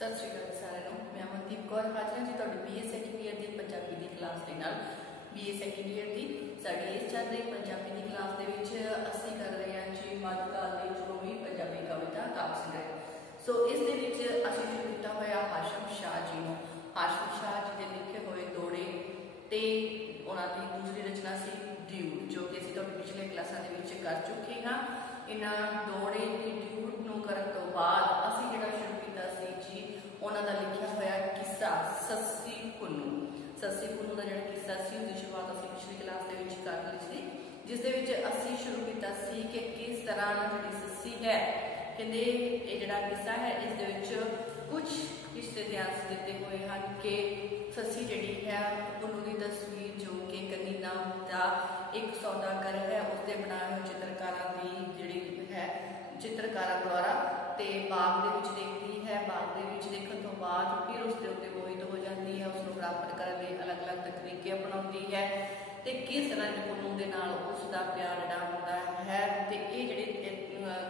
सत श्री अकाल सारिਆਂ ਨੂੰ मैं अमनदीप कौर हाजिर जी ਤੁਹਾਡੀ BA ਸੈਕੰਡ ਈਅਰ ਦੀ ਪੰਜਾਬੀ ਦੀ ਕਲਾਸ ਦੇ ਨਾਲ। BA ਸੈਕੰਡ ਈਅਰ ਦੀ ਸਾਡੀ ਇਸ ਚੱਲ ਰਹੀ ਪੰਜਾਬੀ ਦੀ ਕਲਾਸ ਦੇ ਵਿੱਚ ਅਸੀਂ ਕਰ ਰਹੇ ਹਾਂ ਜੀ ਮੱਧਕਾਲ ਦੀ 24ਵੀਂ ਪੰਜਾਬੀ ਕਵਿਤਾ ਕਾਵਿ ਸੰਗ੍ਰਹਿ। ਸੋ ਇਸ ਦੇ ਵਿੱਚ ਅਸੀਂ ਸ਼ੁਰੂ ਕੀਤਾ ਹੋਇਆ ਹਾਸ਼ਮ ਸ਼ਾਹ ਜੀ ਨੂੰ। ਹਾਸ਼ਮ ਸ਼ਾਹ ਜੀ ਦੇ ਲਿਖੇ ਹੋਏ ਦੋੜੇ ਤੇ ਉਹਨਾਂ ਦੀ ਦੂਸਰੀ ਰਚਨਾ ਸੀ ਡਿਊਡ, ਜੋ ਕਿ ਅਸੀਂ ਤੁਹਾਡੀ ਪਿਛਲੇ ਕਲਾਸਾਂ ਦੇ ਵਿੱਚ ਕਰ ਚੁੱਕੇ ਹਾਂ। ਇਹਨਾਂ ਦੋੜੇ ਤੇ ਡਿਊਡ ਨੂੰ ਕਰਨ ਤੋਂ ਬਾਅਦ ਅਸੀਂ ਜਿਹੜਾ ਸ਼ੁਰੂ ਕੀਤਾ ਸੀ ਜੀ ਉਹਨਾਂ ਦਾ ਲਿਖਿਆ ਹੋਇਆ ਕਿੱਸਾ ਸੱਸੀ ਪੁੰਨੂ। ਸੱਸੀ ਪੁੰਨੂ ਦਾ ਜਿਹੜਾ ਕਿੱਸਾ ਸੀ ਉਹਦੀ ਸ਼ੁਰੂਆਤ ਅਸੀਂ ਪਿਛਲੀ ਕਲਾਸ ਦੇ ਵਿੱਚ ਕਰ ਲਈ ਸੀ, ਜਿਸ ਦੇ ਵਿੱਚ ਅਸੀਂ ਸ਼ੁਰੂ ਕੀਤਾ ਸੀ ਕਿ ਕਿਸ ਤਰ੍ਹਾਂ ਜਿਹੜੀ ਸੱਸੀ ਹੈ, ਕਹਿੰਦੇ ਇਹ ਜਿਹੜਾ ਕਿੱਸਾ ਹੈ ਇਸ ਦੇ ਵਿੱਚ ਕੁਝ ਕਿੱਸੇ ਦੇ ਅੰਸ਼ ਦਿੱਤੇ ਹੋਏ ਹਨ ਕਿ ਸੱਸੀ ਜਿਹੜੀ ਹੈ ਪੁੰਨੂ ਦੀ ਤਸਵੀਰ ਜੋ ਕਿ ਕੰਨੀ ਨਾਮ ਦਾ ਇੱਕ ਸੌਦਾਗਰ ਹੈ ਉਸਦੇ ਬਣਾਏ ਹੋਏ ਚਿੱਤਰਕਾਰਾਂ ਦੀ ਜਿਹੜੀ ਹੈ ਚਿੱਤਰਕਾਰਾਂ ਦੁਆਰਾ ਤੇ ਬਾਗ ਦੇ ਵਿੱਚ ਦੇਖਦੀ ਹੈ। ਬਾਗ ਦੇ ਵਿੱਚ ਦੇਖਣ ਤੋਂ ਬਾਅਦ ਫਿਰ ਉਸ ਦੇ ਉੱਤੇ ਮੋਹਿਤ ਹੋ ਜਾਂਦੀ ਹੈ, ਉਸ ਨੂੰ ਪ੍ਰਾਪਤ ਕਰਨ ਲਈ ਅਲੱਗ-ਅਲੱਗ ਤਕਨੀਕਾਂ ਅਪਣਾਉਂਦੀ ਹੈ ਤੇ ਕਿਸ ਤਰ੍ਹਾਂ ਪੁੰਨੂ ਦੇ ਨਾਲ ਉਸ ਦਾ ਪਿਆਰ ਜਿਹੜਾ ਹੁੰਦਾ ਹੈ। ਤੇ ਇਹ ਜਿਹੜੇ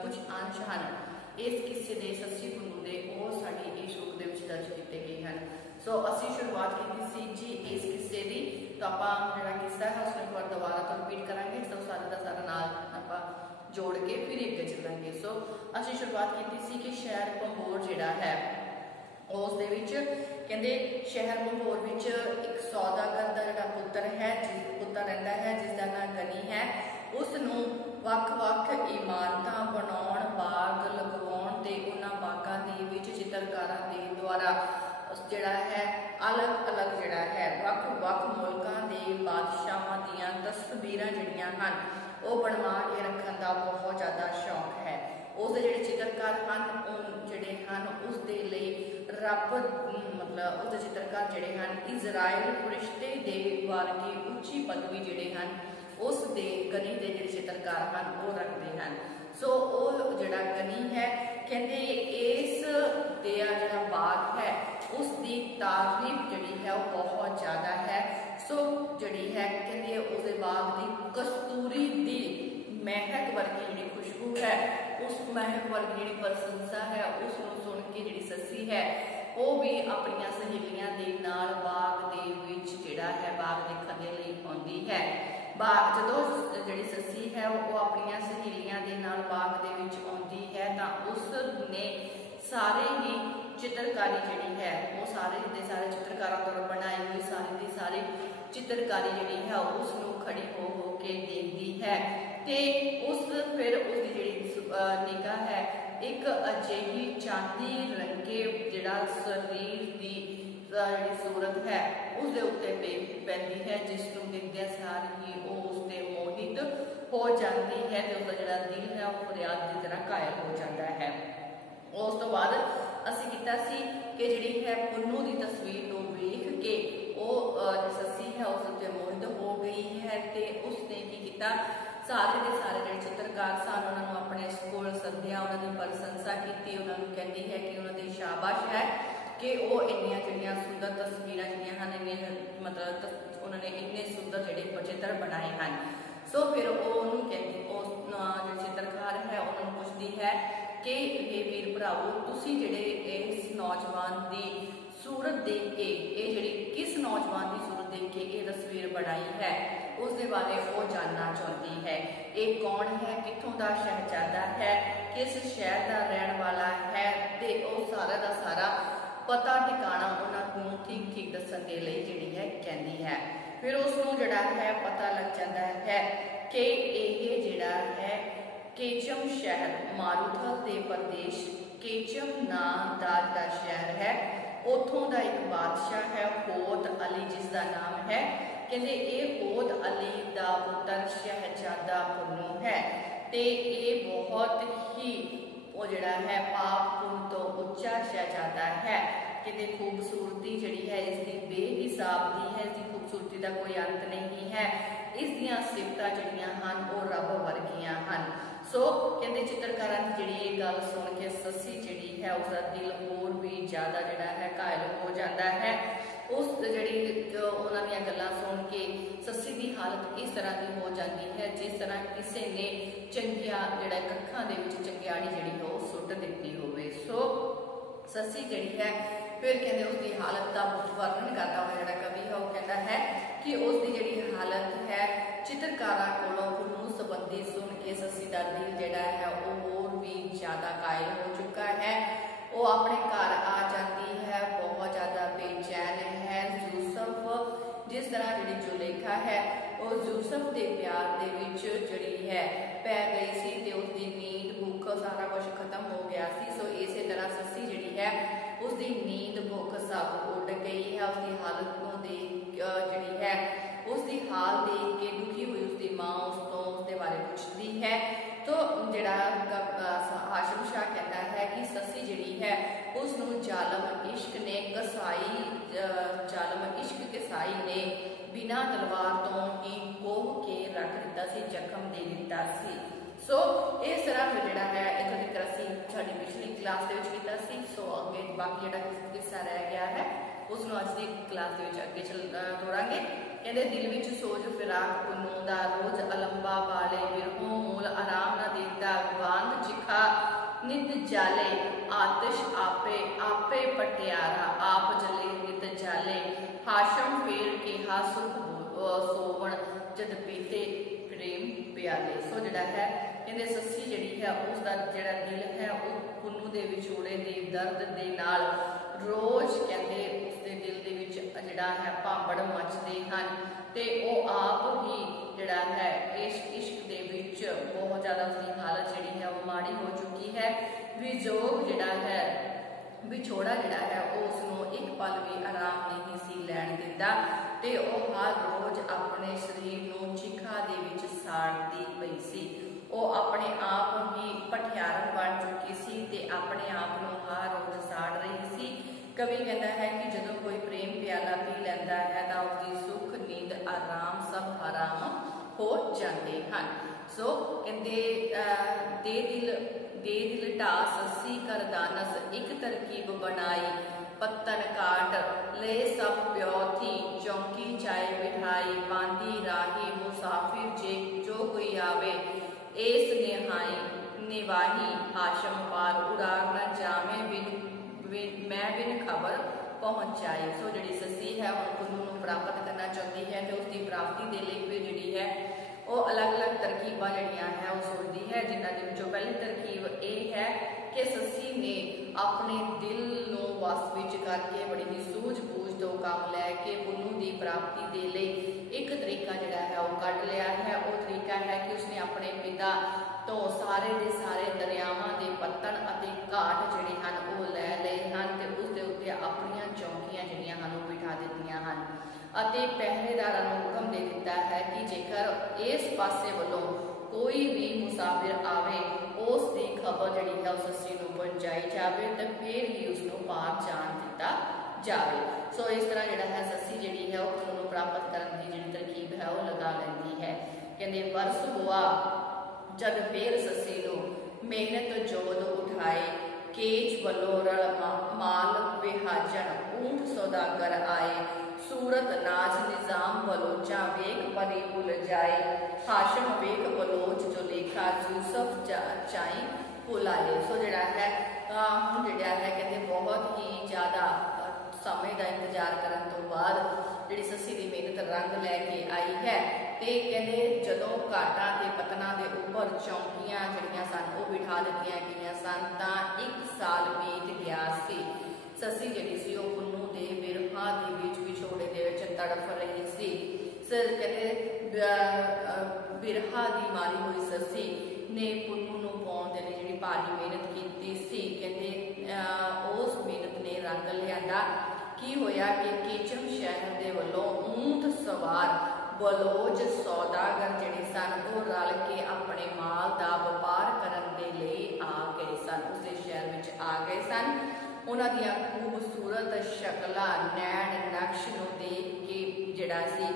ਕੁਝ ਅੰਸ਼ ਹਨ ਇਸ ਕਿੱਸੇ ਦੇ ਸੱਸੀ ਪੁੰਨੂ ਦੇ, ਉਹ ਸਾਡੀ ਇਸ ਸ਼ੋਅ ਦੇ ਵਿੱਚ ਦਰਜ ਕੀਤੇ ਗਏ ਹਨ। ਸੋ ਅਸੀਂ ਸ਼ੁਰੂਆਤ ਕੀਤੀ ਸੀ ਜੀ ਇਸ ਕਿੱਸੇ ਦੀ, ਤਾਂ ਆਪਾਂ ਜਿਹੜਾ ਕਿੱਸਾ ਹੈ ਉਸ ਨੂੰ ਇੱਕ ਵਾਰ ਦੁਬਾਰਾ ਤੋਂ ਰਿਪੀਟ ਕਰਾਂਗੇ। ਸੋ ਸਾਰਾ ਦਾ ਸਾਰਾ ਨਾਲ ਆਪਾਂ जोड़ के फिर अगे चलेंगे। सो असीं शुरुआत की सी कि शहर भंबोर जिहड़ा है उस दे विच कहंदे शहर भंबोर विच एक सौदागर दा जिहड़ा पुत्र है, जिस पुत्र रहिंदा है जिसका नाम गनी है, उस नूं वख-वख इमारतां बनाउण, बाग लगवाउण ते उन्हां बागां दे विच चित्रकारां दे द्वारा जिहड़ा है अलग-अलग जिहड़ा है वख-वख मुल्कां दे बादशाहां दीयां तस्वीरां जिहड़ियां हन वो बनवा के रखने का बहुत ज़्यादा शौक है। उसके जोड़े चित्रकार हैं जोड़े हैं उसके लिए रब मतलब उसके चित्रकार जोड़े हैं इजराइल फरिश्ते दे वर्गी उच्ची पदवी जोड़े हैं उस दे गनी के जोड़े चित्रकार हैं वो रखते हैं। सो वो जोड़ा गनी है कहते इस दिया जोड़ा बाग है उसकी तारीफ जी है वो बहुत ज़्यादा है। सो जी है कहते उस बाग की कस्तूरी दी महक वर्गी जी खुशबू है, उस महक वर्गी जी प्रशंसा है उसको सुन के जी सस्सी है वो भी अपन सहेलियां दे नाल बाग दे विच जिहड़ा है बाग देखने के लिए आउंदी है। बाग जदों जी सस्सी है वो अपन सहेलियां दे नाल बाग दे विच आउंदी है तो उसने सारे ही चित्रकारी जी है वो सारे के सारे चित्रकारों द्वारा बनाई हुई सारी की सारी चित्रकारी जी है उसनों खड़ी हो के देखती है ते उस फिर उसकी जी निगाह है एक अजिही चांदी रंगे जिहड़ा शरीर की जी सूरत है उसके उत्ते पैंदी है, जिसनों देखदे सार ही वो उसते मोहित हो जाती है तो उसका जिहड़ा दिल है वो फरियाद की तरह घायल हो जाता है। उस तो बाद असीं कीता सी कि जिहड़ी है पुन्नू की तस्वीर को वेख के वो सस्सी है उस उत्ते मोहित हो गई है ते उसने की कीता सारे के सारे जो चित्रकार सन उन्होंने अपने कोल सद्दिया, उन्होंने प्रशंसा की, उन्होंने कहती है कि उन्होंने शाबाश है कि वो इन्नियां जिहड़ियां सुंदर तस्वीरां जिहड़ियां हन इन्नियां मतलब उन्होंने इन्ने सुंदर जिहड़े चित्र बनाए हैं। सो फिर वो उन्होंने कहती उस जो चित्रकार है उन्होंने पुछती है कि ये वीर भरावो तुसी जिहड़े इस नौजवान की सूरत देख के ये जिहड़ी किस नौजवान की सूरत देख के ये तस्वीर बनाई है उसके बारे वो जानना चाहती है। ये कौन है, कितों का शहजादा है, किस शहर का रहने वाला है, ते वो सारा का सारा पता ठिकाना उन्होंने ठीक ठीक दसन के लिए जिहड़ी है कहती है। फिर उसनों जिहड़ा है पता लग जाता है कि ये जिहड़ा है केचम शहर मारुथल के प्रदेश केचम नाम का शहर है, उतों का एक बादशाह है होद अली जिसका नाम है, कहते ये होद अली का पुत्र शहजादा पुन्नू है ते ये बहुत ही वो जिहड़ा है पाप पुन तो उच्चा शहजादा है। कहते खूबसूरती जिहड़ी है इसकी बेहिसाब दी है, इसकी खूबसूरती का कोई अंत नहीं है, इसदियां सिफतां जिहड़ियां हन वो रब वर्गियां हन। सो कहते चित्रकारां दी जिहड़ी ये गल सुन के सस्सी जिहड़ी है उसका दिल होर भी ज़्यादा जिहड़ा है घायल हो जाता है। उस जिहड़ी जो उन्हां दीयां गल्लां सुन के सस्सी की हालत इस तरह की हो जाती है जिस तरह किसी ने चंगिया जिहड़ा कखां दे विच चंगियाड़ी जिहड़ी है वो सुट दित्ती होवे। सो ससी जिहड़ी है फिर कहते उसकी हालत का वर्णन करता हुआ जिहड़ा कवि है वो कहता है कि उसकी जिहड़ी हालत है चित्रकारा कोलों पुन्नू संबंधी सुन के ससी का दिल जिहड़ा है वो होर भी ज्यादा कायल हो चुका है। वो अपने घर आ जाती है, बहुत ज्यादा बेचैन है। यूसुफ जिस तरह जिहड़ी जुलेखा है वो यूसुफ के प्यार दे विच जिहड़ी है पै गई सी ते उसकी नींद भुख सारा कुछ खत्म हो गया सी। सो इस तरह ससी जिहड़ी है उसकी नींद भुख सब उड़ गई है। उसकी हालत को देख जिहड़ी है उसकी हाल देख के दुखी हुई उसकी माँ उसको उसके बारे पुछती है। तो जिहड़ा हाशिम शाह कहता है कि ससी जिहड़ी है उसनूं जालम इश्क ने कसाई जालम इश्क कसाई ने बिना तलवार तो ही कोह के रख दिता सी, जख्म दे दिता सी। सो इस तरह फिर जिहड़ा है इत्थों तक असीं साडी पिछली क्लास दे विच कीता सी। सो अगे बाकी जिहड़ा किस्सा रह गया है उसनूं अज दी क्लास दे विच अगे ਤੋਰਾਂਗੇ। कहते दिल विच सोच फिराक पुन्नू दा रोज अलंबा वाले विरहों मूल आराम न देता बांध चिखा नित जाले आतिश आपे आपे पटियारा आप जले नित जाले हाशम फेर केहा सुख सोवण जद पीते प्रेम प्याले। सो जिहड़ा है कहते ससी जिहड़ी है उसका जिहड़ा दिल है वो पुन्नू दे विछोड़े दे दर्द दे नाल रोज कहते उसके दिल दे विच जिहड़ा है भांबड़ मचदे हन ते वो आप ही जिहड़ा है इश्क दे विच बहुत ज़्यादा उसकी हालत जिहड़ी है वो माड़ी हो चुकी है। विजोग जिहड़ा है विछोड़ा जिहड़ा है उसनूं एक पल भी आराम नहीं सी लैण दिंदा ते वो हर रोज अपने शरीर नूं चिखा दे विच साड़दी पई सी। वो अपने आप ही पठियारन बन चुकी सी ते अपने आप नूं हर रोज साड़ रही सी। कवि कहता है कि जदों कोई प्रेम प्याला पी लैंदा है तां उसकी सुख नींद आराम सब हराम हो जाते हैं। सो कहते दे दिल ढा ससी कर दानस एक तरकीब बनाई पत्तन काट ले सब प्यो थी चौंकी चाय बिठाई बांधी राही मुसाफिर जे जो कोई आवे एस निहाई निवाही हाशम पार उड़ार न जामे मैं बिन खबर पहुँच जाए। सो जिहड़ी ससी है हुण पुन्नू नूं प्राप्त करना चाहती है तो उसकी प्राप्ति के लिए फिर जिहड़ी है वो अलग अलग तरकीबां जिहड़ियां है वो सोचती है। जिन्हां दे विचों पहली तरकीब ये है कि ससी ने अपने दिल नूं वस विच करके बड़ी ही सूझ-बूझ तो काम लैके पुन्नू की प्राप्ति के लिए एक तरीका जिहड़ा है वो कढ लिया है। वो तरीका है कि उसने अपने पिता तो सारे दे सारे दरियावां दे पत्तन अते घाट जिहड़े हन वो लै लए हन ते उसदे उत्ते अपणियां चौकियां जिहड़ियां हन वो बिठा दित्तियां हन अते पहरेदारां नूं हुकम दे दिता है कि जेकर इस पासे वालों कोई भी मुसाफिर आवे उस दी खबर जिहड़ी है उस ससी नूं पहुंचाई जावे ते फिर ही उसनूं पार जाण दिता जावे। सो इस तरह जिहड़ा है ससी जिहड़ी है वो पुन्नू नूं प्राप्त करन दी जिहड़ी तरकीब है वो लगा लैंदी है। कहंदे बरस हुआ जब फिर ससी नूं मेहनत जोद उठाए केच वलों रल माल विहाजन ऊंट सौदागर आए सूरत नाज निजाम बलोचा वेख परी भुल जाए हाशम वेख बलोच जो लेखा यूसुफ चाई भुलाए। सो जिहड़ा है हुण जिहड़ा है कहते बहुत ही ज़्यादा समय का इंतजार करने तो बाद जिहड़ी ससी की मेहनत रंग लैके आई है ते कहते जदों घाटां ते पत्तनां दे उपर चौंकियां जिहड़ियां सन वो बिठा दित्तियां गईयां सन तां 1 साल बीत गया सी। ससी जिहड़ी सी वो पुन्नू दे विरहां दे विच विछोड़े दे विच तड़फ रही सी। कहते विरहा की मारी हुई ससी ने पुन्नू नूं पाउण दे लई जिहड़ी भारी मेहनत कीती सी। कहते उस मेहनत ने रंग लिआंदा की होया कि केचम शहर दे वल्लों ऊंट सवार बलोच सौदागर जिहड़े सन वो रल के अपने माल का व्यापार करन दे लई आ गए सन, उसके शहर विच आ गए सन। उन्हां दियां खूबसूरत शक्लां नैण नक्श नूं देख के जिहड़ा सी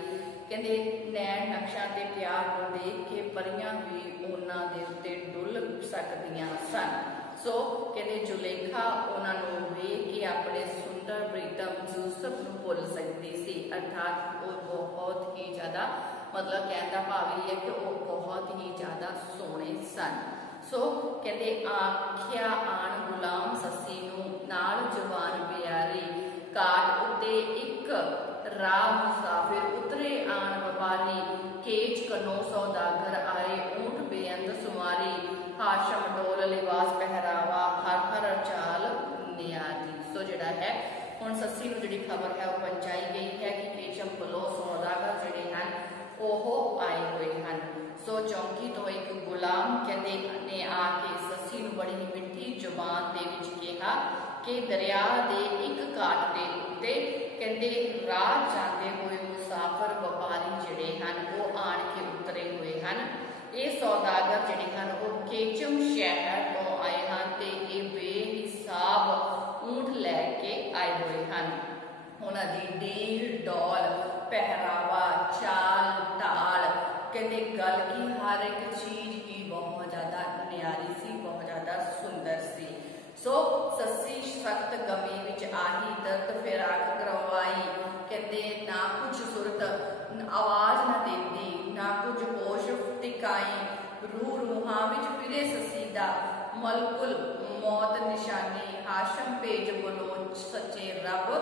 कहंदे नैण नक्शां ते प्यार नूं देख के परियां भी उन्हां दे उत्ते डुल सकदियां सन। सो कहंदे जुलेखा उन्हां नूं वेख के अपने सुंदर प्रीतम यूसुफ नूं भुल सकदी सी। अर्थात वो बहुत ही ज़्यादा मतलब कहने का भाव ये है कि वो बहुत ही ज़्यादा सोहणे सन। सो कहते आख्या आण गुलाम ससी नूं नाल जवान प्यारी काट उत्ते एक राह मुसाफिर उतरे आण व्यापारी केच कनो सौदागर आए ऊंट बेअंत सुमारी हाशम डोल लिबास पहरावा हर हर चाल नियारी। सो जिहड़ा है हुण ससी नूं जिहड़ी खबर है वो पहुंचाई गई है कि केचम कोलों सौदागर जिहड़े हन ओह आए हुए हन। सो चौंकी तो एक गुलाम कहते ने आके ससी नूं बड़ी ही मिठी जुबान दे विच कहा कि दरिया दे एक घाट दे उत्ते कहते राह जाते हुए मुसाफिर व्यापारी जिहड़े हन वो आण के उतरे हुए हन। ये सौदागर जिहड़े हन वो केचम शहर तो आए हन ते ये बेहिसाब ऊंट लैके आए हुए हन। उन्हां दी ढील डौल पहरावा चाल ढाल कहते गल की हर एक चीज ही बहुत ज्यादा न्यारी सी, बहुत ज्यादा सुंदर सी। सो ससी सख्त गमी विच आही दर्द फिराक करवाई कहते ना कुछ सुरत आवाज ना देती ना कुछ होश टिकाई रूह रूहां विच फिरे ससी दा मलकुल मौत निशानी हाशम भेज बलोच सच्चे रब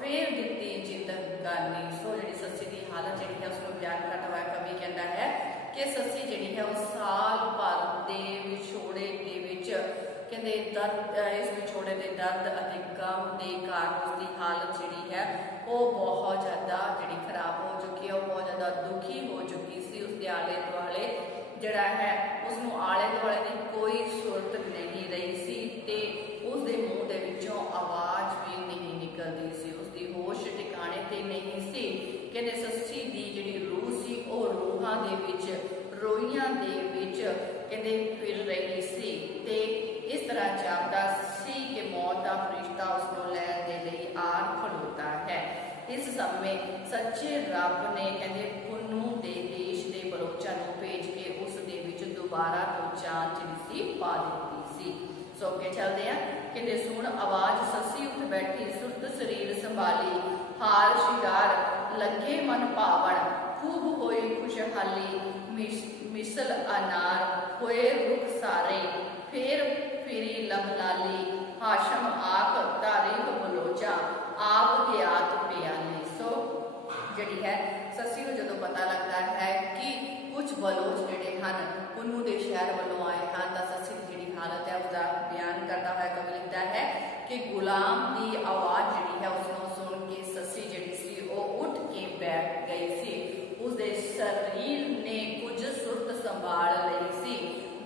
फेर दिती जिंदगानी। सो जी ससी की हालत जी है उसको बयान करता हुआ कवि कहता है कि ससी जी है वो साल भर के विछोड़े के विच कहते दर्द इस विछोड़े के दर्द और गम के कारण उसकी हालत जी है वो बहुत ज़्यादा जी खराब हो चुकी है, वो बहुत ज़्यादा दुखी हो चुकी सी। उसके आले दुआले जड़ा है उसनों आले दुआले की कोई सुरत नहीं रही सी ते उसके मूँह के विचों आवाज़ भी नहीं निकलती सी, उसकी होश ठिकाने ते नहीं सी। कहते ससी की जी रूह सी वो रूहां दे विच रोइयां दे विच कहते फिर रही सी ते इस तरह जापदा सी कि मौत का फरिश्ता उसको लैण दे लई आ खड़ोता है। इस समय सच्चे रब ने कहते पुन्नू दे देश के बलोचां नूं भेज के उस दे विच दोबारा तो जान जी सी पा दी सी। सो अगे चलते हैं कहते सुन आवाज ससी उठ बैठी सुरत शरीर संभाली हार शिंगार लगे मन पावण खूब होई खुशहाली मिसल अनार होए रुख सारे फिर फिरी लहलाली हाशम आक तारीफ बलोचा आप गियात प्याली। सो जी है ससी को जो पता लगता है कि कुछ बलोच जोड़े हैं पुन्नू के शहर वालों आए हैं तो ससी की जी हालत है उसका बयान करता हुआ कवि लिखता है कि गुलाम की आवाज़ जी है उसको सुन के ससी जी सी वो उठ के बैठ गई सी, उसके शरीर ने कुछ सुरत संभाल ली सी।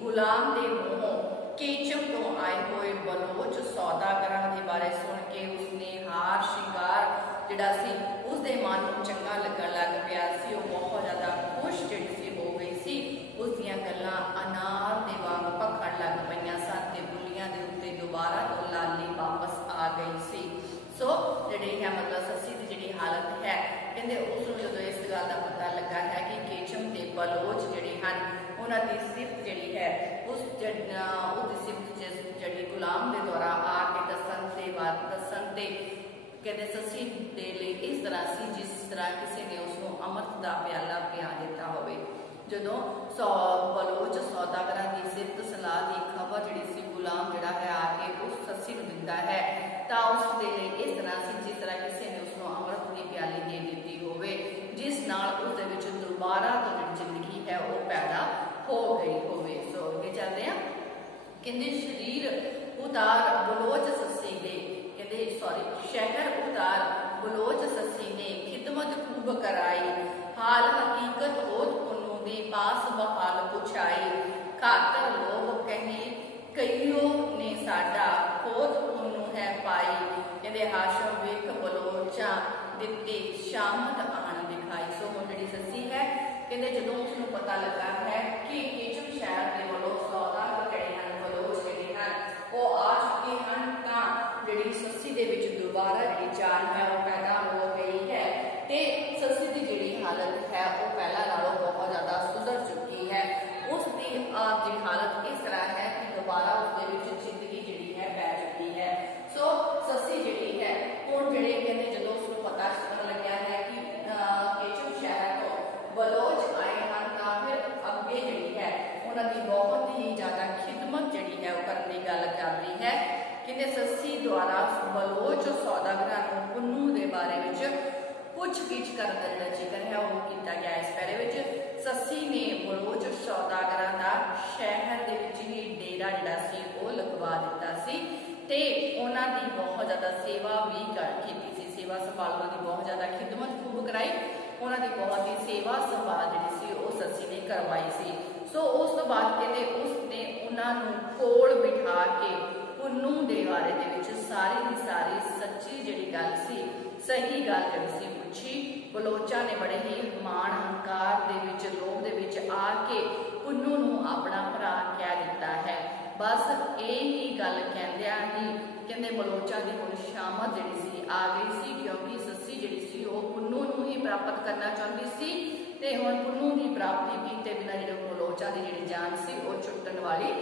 गुलाम के मुँहों केचम तो आए हुए बलोच सौदागरां के बारे सुन के उसने हार शिंगार जिहड़ा सी उसके मन को चंगा लगन लग पिया सी, वो बहुत ज़्यादा खुश जी सी हो गई सी। उसदियां गल्लां अनार दे वांग भखण लग पईयां सन ते बुल्लियां दे उत्ते दोबारा तो लाली वापस आ गई सी। सो जिहड़ी है मतलब ससी की जिहड़ी हालत है कहते उसनूं जदों इस गल का पता लगा है कि केचम ते बलोच जिहड़े हैं उन्हां दी सिफत जिहड़ी है उसकी सिफत जिहड़ी गुलाम के द्वारा आके दसन ते कहते ससी दे लई इस तरह सी जिस तरह किसी ने उसनूं अमृत का प्याला पिया दिता होवे। जदों बलोच सौदागरां की सिफत सलाह की खबर जिहड़ी सी गुलाम जिहड़ा है आके उस ससी नूं दिंदा है तो उस दे लई इस तरह सी जिस तरह किसी ने उसनूं अमृत की प्याली दे दी होवे जिस नाल उस दे विच दोबारा तो जिहड़ी जिंदगी है वो पैदा हो गई होवे। सो अगे चलते हैं कहते शरीर उतार बलोच ससी दे कहते शहर उतार बलोच ससी ने खिदमत खूब कराई हाल हकीकत होत पुन्नू दे पास बहाल पुछाई खातर लोग कहे कईयों ने साडा होत पुन्नू है पाई कहते हाशम वेख बलोचा दिते शामत आन दिखाई। सो हुण जिहड़ी ससी है कहते जदों उसनूं पता लगा है कि केचम शहर के वालों सौदागर जिहड़े हैं बलोच जिहड़े हैं वो आ चुके हैं तां जिहड़ी ससी दे विच दोबारा जिहड़ी जान है वो पैदा हो गई है ते ससी की जिहड़ी हालत है वो पहला नालों बहुत ज़्यादा सुधर चुकी है। उसकी जी हालत इस तरह है कि दोबारा उसके विच जिंदगी जिहड़ी है पै चुकी है। सो ससी जिहड़ी है हुण जिहड़े कहते जदों उसनूं पता लग्या है कि केचम शहर तो बलोच आए हैं तो फिर अगे जिहड़ी है उन्हां दी बहुत ही ज़्यादा खिदमत कहते सस्सी द्वारा बलोच सौदागरां नूं पुन्नू दे बारे विच पुछ-गिछ करन दा जिहड़ा जिक्र है वो कीता गया। इस पैरे विच सस्सी ने बलोच सौदागरां दा शहर दे विच ही डेरा जिहड़ा सी वो लगवा दिता सी ते उन्हां दी बहुत ज़्यादा सेवा भी कीती सी। सेवा संभाल उन्हां दी बहुत ज़्यादा खिदमत खूब कराई, उन्हां दी बहुत ही सेवा संभाल जिहड़ी सी वो सस्सी ने करवाई सी। सो उस तो बाद कहते उसने उन्होंने कोल बिठा के पुन्नू दे बारे दे विच सारी की सारी सच्ची जिहड़ी गल सी, सही गल जिहड़ी सी पुछी। बलोचा ने बड़े ही मान हंकार दे विच लोभ दे विच आके पुन्नू नूं अपना भरा कह दिता है। बस यही गल कहंदियां ही कहंदे बलोचा दी हुण शामत जिहड़ी सी आ गई सी, क्योंकि सस्सी जिहड़ी सी वो पुन्नू नूं ही प्राप्त करना चाहती सी ते हुण पुन्नू की प्राप्ति कीते बिना जिहड़े बलोचा की जिहड़ी जान सी वो छुट्टण वाली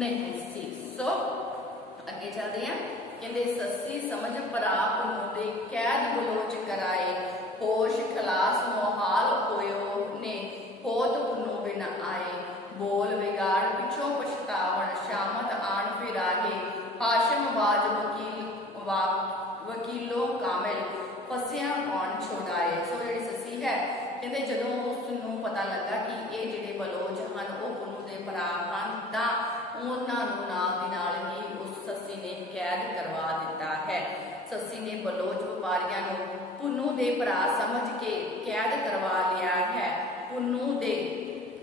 नहीं सी। सो अगे चलते हैं। कहते सस्सी समझ भरा पुन्नू दे कैद बलोच कराए, होश खलास मोहाल होयो ने होत पुन्नू बिन आए। बोल बिगाड़ पिछो पछतावण शामत आन फिराहे, हाशम बाज वकीलों कामिल फसिया कौन छुड़ाए। सो जिहड़ी सस्सी है कहते जदों उसनूं पता लगा कि ये जिहड़े बलोच हैं वो पुन्नू दे भरा हैं तां उन्हां नूं नाल दी नाल ही उस सस्सी ने कैद करवा दिता है। सस्सी ने बलोच व्यापारियां नूं पुन्नू दे भरा समझ के कैद करवा लिया है। पुन्नू दे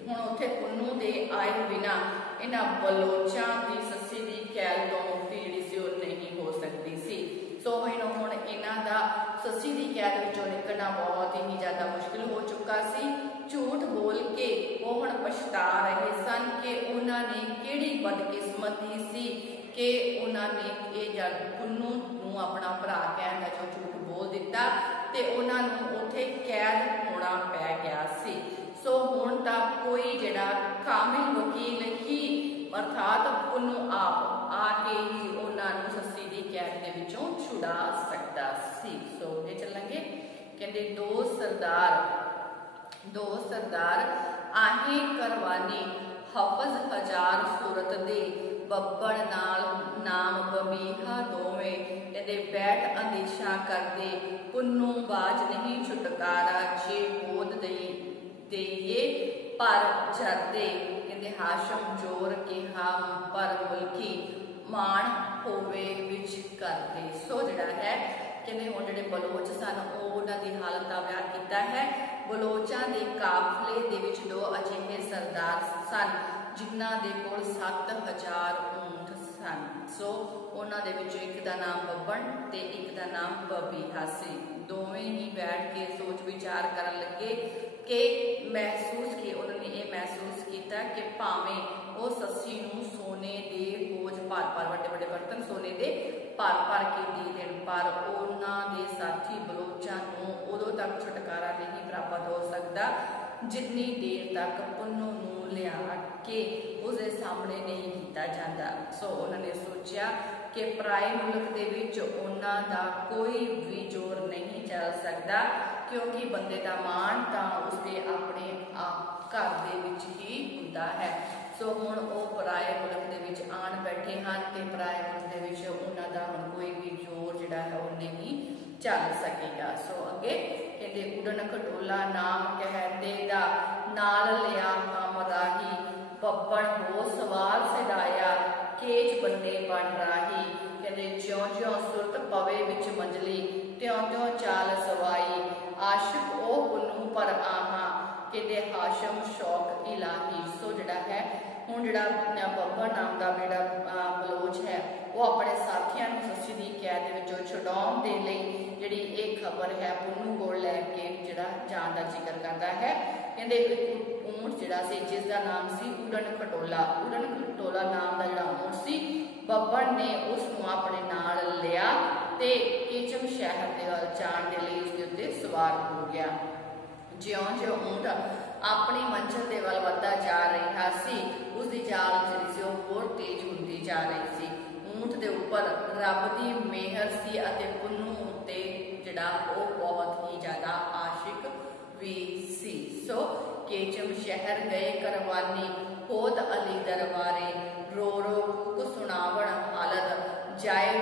हुण उत्थे पुन्नू दे आए बिना इन्हां बलोचां दी सस्सी दी कैद तों मुक्ति जिहड़ी सी वो नहीं हो सकती सी। सो हुण इन्हां दा सस्सी दी कैद विचों निकलना बहुत ही ज़्यादा मुश्किल हो चुका सी। झूठ बोल के वो हुण पछता रहे सन कि उन्होंने किहड़ी बदकिस्मती सी कि उन्होंने ये जब पुन्नू नूं अपना भरा कहण दा जो झूठ बोल दिता ते उन्होंने उत्थे कैद होना पै गया सी। सो हुण तां कोई जिहड़ा कामिल वकील ही अर्थात पुन्नू आप आके ही उन्होंने सस्सी दी कैद दे विचों छुड़ा सकता सी। सो अगे चलांगे। कहते दो सरदार आहे करवानी हफज हजार सूरत दे बब्बड़ नाल नाम बबीहा दोवें। कहते बैठ अंदेशा करते पुन्नू बाज नहीं छुटकारा, जे गोद देइए पर जरदे। कहते हाशम जोर के हम पर मुल्की मान होवे विच करते। सो जिहड़ा है कहते हुण जिहड़े बलोच सन उन्हां दी हालत दा बयान कीता है। बलोचां दे काफले दे विच दो अजिहे सरदार सन जिन्हां दे कोल 7000 ऊंट सन। सो उन्हां दे विचों एक दा नाम बब्बन ते एक दा नाम बबीहा सी। दोवें ही बैठ के सोच विचार करन लगे कि उन्होंने ये महसूस किया कि भावें वो सस्सी नूं सोने दे बोझ भर वड्डे वड्डे बर्तन सोने दे भर के दे देण, पर उन्हां दे साथी बलोचां नूं उदों तक छुटकारा नहीं प्राप्त हो सकता जितनी देर तक पुन्नू नूं लिया के उसके सामने नहीं किया जाता। सो उन्होंने सोचा कि पराए मुल्क दे विच उन्हां दा कोई भी जोर नहीं चल सकता, क्योंकि बंदे का मान तां उसके अपने आप घर दे विच ही हुंदा है। सो हुण वो पराए मुल्क दे विच आन बैठे हैं ते पराए मुल्क दे विच उन्हां दा हुण कोई भी जोर जिहड़ा है वो नहीं चल सकेगा। सो अगे कहते उड़न खटोला नाम कहते दा नाल लिया हम राही, बब्बड़ हो सवार सिधाया केच बन्ने बन राही। कहते ज्यों ज्यों सुरत पवे विच मंजली त्यों त्यों चाल सवाई, आशिक ओ पुन्नू पर आहा कहते हाशम शौक इलाही। सो जिहड़ा है हुण जिहड़ा बब्बड़ नाम दा जिहड़ा बलोच है वो अपने साथियों नूं सस्सी दी कैद विचों छुड़ाउण दे लई जिहड़ी एक खबर है पुन्नू कोल लैके जिहड़ा जाण दा जिक्र करदा है। कहंदे एक ऊंट जिहड़ा सी जिसदा नाम सी उड़न खटोला, उड़न खटोला नाम दा जिहड़ा ऊंट सी बब्बड़ ने उसनूं अपने नाल लिया ते केचम शहर दे वल जाण दे लई उसदे उत्ते सवार हो गया। ज्यों ज्यों ऊंट अपनी मंजिल दे वल वधदा जा रहा सी उसदी चाल जिहड़ी सी होर तेज हुंदी जा रही सी। ऊंट दे उपर रब दी मेहर सी अते पुन्नू उत्ते जिहड़ा वो बहुत ही ज्यादा आशिक भी सी। सो केचम शहर गए करवानी होद अली दरबारे, रो रो कुक सुनावण हालत जाए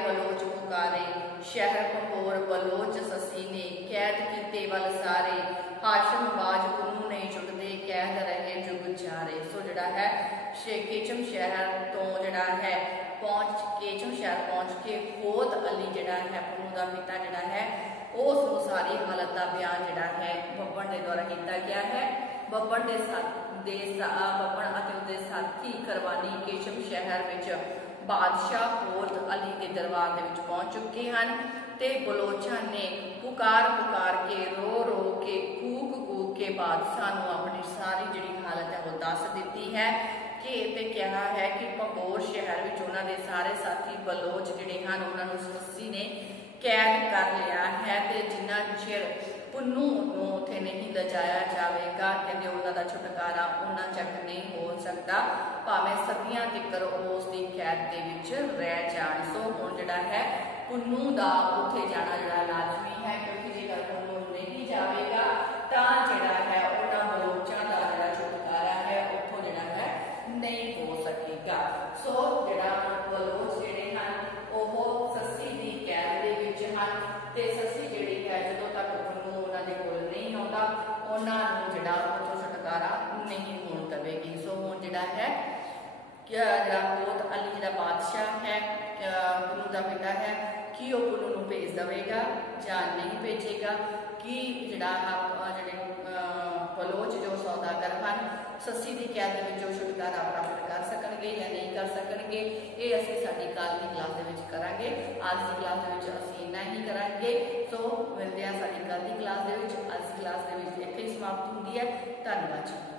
कैद कीते वल सारे, हाशम बाज पुन्नू नहीं छुटते, कैद रहे जुग चारे। सो जिहड़ा है केचम शहर तो जिहड़ा है केचम शहर पहुंच के होत अली जिहड़ा है पुन्नू का पिता जिहड़ा है उस सारी हालत का बयान जिहड़ा है बब्बन के द्वारा किया गया है। बब्बन बब्बन अते उसदे साथी करवानी केचम शहर विच बादशाह होत अली के दरबार दे विच पहुंच चुके हैं ते बलोचां ने पुकार के रो के कूक के बादशाह नूं अपनी सारी जिहड़ी हालत है वो दस दी है कि ते कहा है कि भगौर शहर विच उन्हां दे सारे साथी बलोच जिहड़े हन उन्हां नूं सस्सी ने कैद कर लिया है ते जिन्ना चिर पुन्नू नूं उत्थे नहीं लजाया जाएगा कहते उन्हां दा छुटकारा उन्ना चक नहीं हो सकता भावें सदियां तिकर उस दी कैद दे विच रह जाण। सो हुण जिहड़ा है पुन्नू दा उत्थे जाना जिहड़ा लाजमी है क्योंकि जेकर पुन्नू नहीं जाएगा तां जिहड़ा है उन्हां बलोचां दा जिहड़ा छुटकारा है उत्थों जिहड़ा है नहीं हो सकेगा। सो जिहड़ा बलोच जिहड़े हन ओह सस्सी दी कैद दे विच हन ते सस्सी जिहड़ी है जदों तक पुन्नू उन्हां दे कोल नहीं आउंदा उन्हां नूं जिहड़ा उत्थों छुटकारा नहीं होण देवेगी। सो हुण जिहड़ा है जिहड़ा होत अली जिहड़ा बादशाह है पुन्नू का पिता है कि वह पुन्नू नूं भेज देवेगा जां नहीं भेजेगा कि जिहड़ा जिहड़े बलोच जो सौदागर हन सस्सी की कैद में जो छुटकारा प्राप्त कर सकणगे या नहीं कर सकणगे ये असीं साडी कल की क्लास दे विच करांगे। अज की क्लास दे विच असीं इन्ना ही करांगे। सो मिलते हैं साडी कल की क्लास दे विच। अज की क्लास दे विच इत्थे ही समाप्त हुंदी है। धन्नवाद जी।